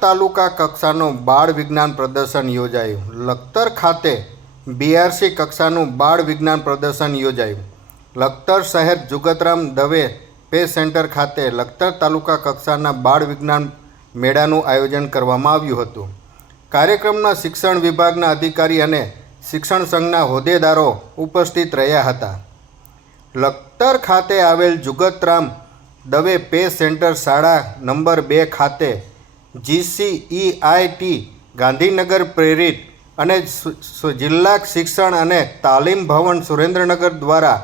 તાલુકા કક્ષાનું બાળ વિજ્ઞાન પ્રદર્શન યોજાયું. લખતર ખાતે બીઆરસી કક્ષાનું બાળ વિજ્ઞાન પ્રદર્શન યોજાયું. લખતર શહેર જુગતરામ દવે પે સેન્ટર ખાતે લખતર તાલુકા કક્ષાના બાળ વિજ્ઞાન મેળાનું આયોજન કરવામાં આવ્યું હતું. કાર્યક્રમમાં શિક્ષણ વિભાગના અધિકારી અને શિક્ષણ સંઘના હોદ્દેદારો ઉપસ્થિત રહ્યા હતા. લખતર ખાતે આવેલ જુગતરામ દવે પે સેન્ટર શાળા નંબર બે ખાતે જીસીઈઆઈટી, ગાંધીનગર પ્રેરિત અને જિલ્લા શિક્ષણ અને તાલીમ ભવન સુરેન્દ્રનગર દ્વારા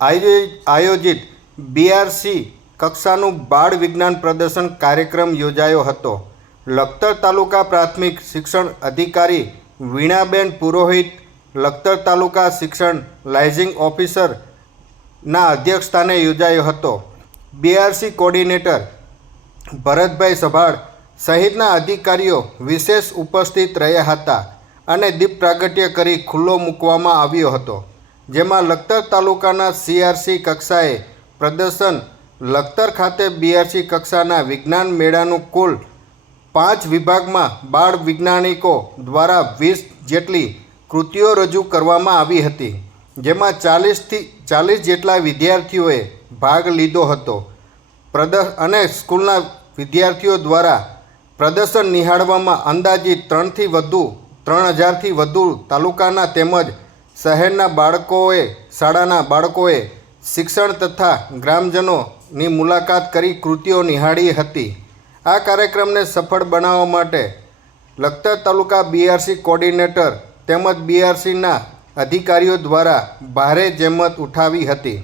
આયોજિત બીઆરસી કક્ષાનું બાળ વિજ્ઞાન પ્રદર્શન કાર્યક્રમ યોજાયો હતો. લખતર તાલુકા પ્રાથમિક શિક્ષણ અધિકારી વીણાબેન પુરોહિત, લખતર તાલુકા શિક્ષણ લાઇઝિંગ ઓફિસરના અધ્યક્ષસ્થાને યોજાયો હતો. બીઆરસી કોર્ડિનેટર ભરતભાઈ સભાડ સહિતના અધિકારીઓ વિશેષ ઉપસ્થિત રહ્યા હતા અને દીપ પ્રાગટ્ય કરી ખુલ્લો મૂકવામાં આવ્યો હતો, જેમાં લખતર તાલુકાના સીઆરસી કક્ષાએ પ્રદર્શન, લખતર ખાતે બીઆરસી કક્ષાના વિજ્ઞાન મેળાનું કુલ પાંચ વિભાગમાં બાળ વૈજ્ઞાનિકો દ્વારા વીસ જેટલી કૃતિઓ રજૂ કરવામાં આવી હતી, જેમાં ચાલીસથી ચાલીસ જેટલા વિદ્યાર્થીઓએ ભાગ લીધો હતો. પ્રદર્શ અને સ્કૂલના વિદ્યાર્થીઓ દ્વારા પ્રદર્શન નિહાળવામાં અંદાજિત ત્રણથી વધુ, ત્રણ હજારથી વધુ તાલુકાના તેમજ શહેરના બાળકોએ, શાળાના બાળકોએ શિક્ષણ તથા ગ્રામજનોની મુલાકાત કરી કૃતિઓ નિહાળી હતી. આ કાર્યક્રમને સફળ બનાવવા માટે લખતર તાલુકા બીઆરસી કોર્ડિનેટર તેમજ બીઆરસીના અધિકારીઓ દ્વારા ભારે જહેમત ઉઠાવી હતી.